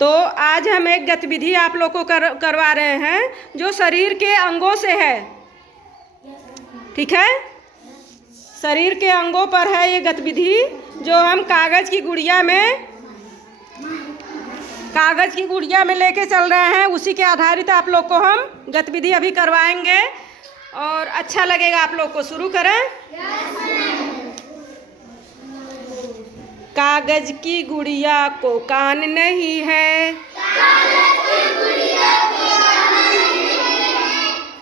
तो आज हम एक गतिविधि आप लोग को करवा रहे हैं जो शरीर के अंगों से है। ठीक है, शरीर के अंगों पर है ये गतिविधि जो हम कागज़ की गुड़िया में लेके चल रहे हैं। उसी के आधारित आप लोग को हम गतिविधि अभी करवाएंगे और अच्छा लगेगा आप लोग को। शुरू करें। कागज की गुड़िया को कान नहीं है,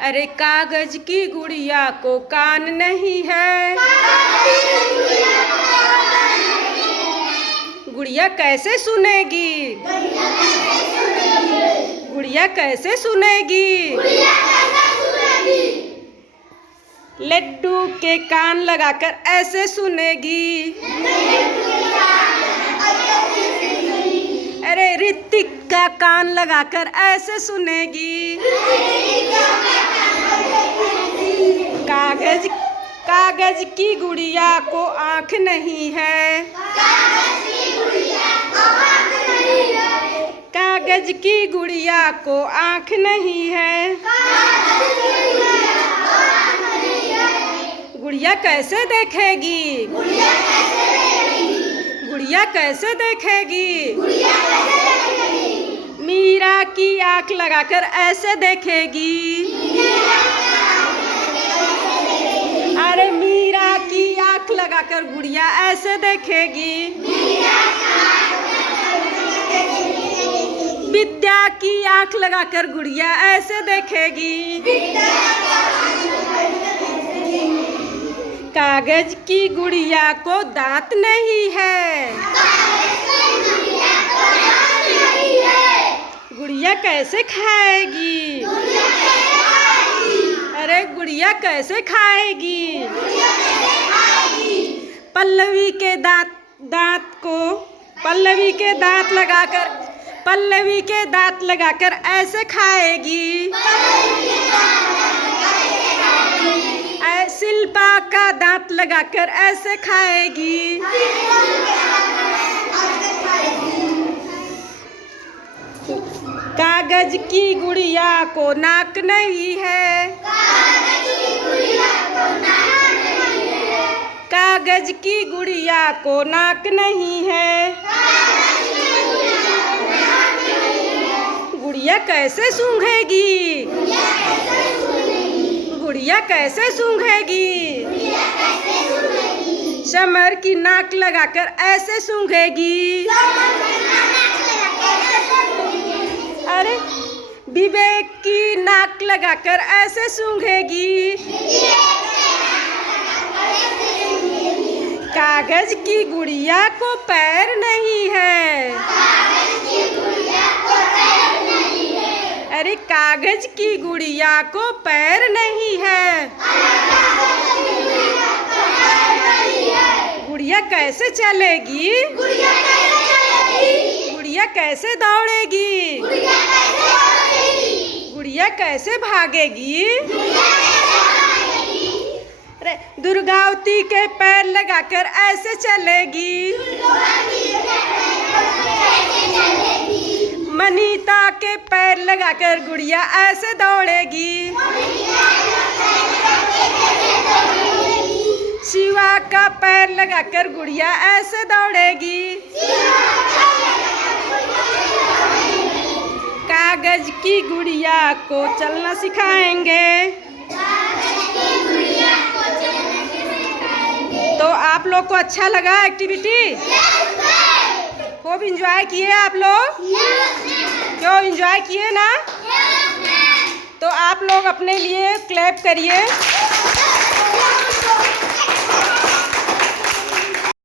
अरे कागज की गुड़िया को कान नहीं है। गुड़िया कैसे सुनेगी, गुड़िया कैसे सुनेगी। लड्डू के कान लगाकर ऐसे सुनेगी, अरे ऋतिक का कान लगाकर ऐसे सुनेगी। कागज की गुड़िया को आँख नहीं है, कागज की गुड़िया को आँख नहीं है। गुड़िया कैसे देखेगी, गुड़िया कैसे देखेगी। मीरा की आँख लगाकर ऐसे देखेगी, अरे मीरा की आँख लगाकर गुड़िया ऐसे देखेगी। विद्या की आँख लगाकर गुड़िया ऐसे देखेगी। कागज की गुड़िया को दांत नहीं है, गुड़िया कैसे खाएगी, अरे गुड़िया कैसे खाएगी। पल्लवी के दांत लगाकर ऐसे खाएगी। शिल्पा का दांत लगाकर ऐसे खाएगी। कागज की गुड़िया को नाक नहीं है, कागज की गुड़िया को नाक नहीं है। गुड़िया कैसे सूंघेगी, गुड़िया कैसे सूंघेगी। समर की नाक लगाकर ऐसे सूंघेगी, अरे विवेक की नाक लगाकर ऐसे सूंघेगी। कागज की गुड़िया को पैर नहीं है, अरे कागज की गुड़िया को पैर नहीं है। गुड़िया कैसे चलेगी, गुड़िया कैसे दौड़ेगी, गुड़िया कैसे भागेगी। अरे दुर्गावती के पैर लगाकर ऐसे चलेगी, मनीता के पैर लगाकर गुड़िया ऐसे दौड़ेगी। शिवा का पैर लगाकर गुड़िया ऐसे दौड़ेगी। कागज की गुड़िया को चलना सिखाएंगे। तो आप लोग को अच्छा लगा एक्टिविटी? खूब एंजॉय किए आप लोग? क्यों एंजॉय किए ना? तो आप लोग अपने लिए क्लैप करिए।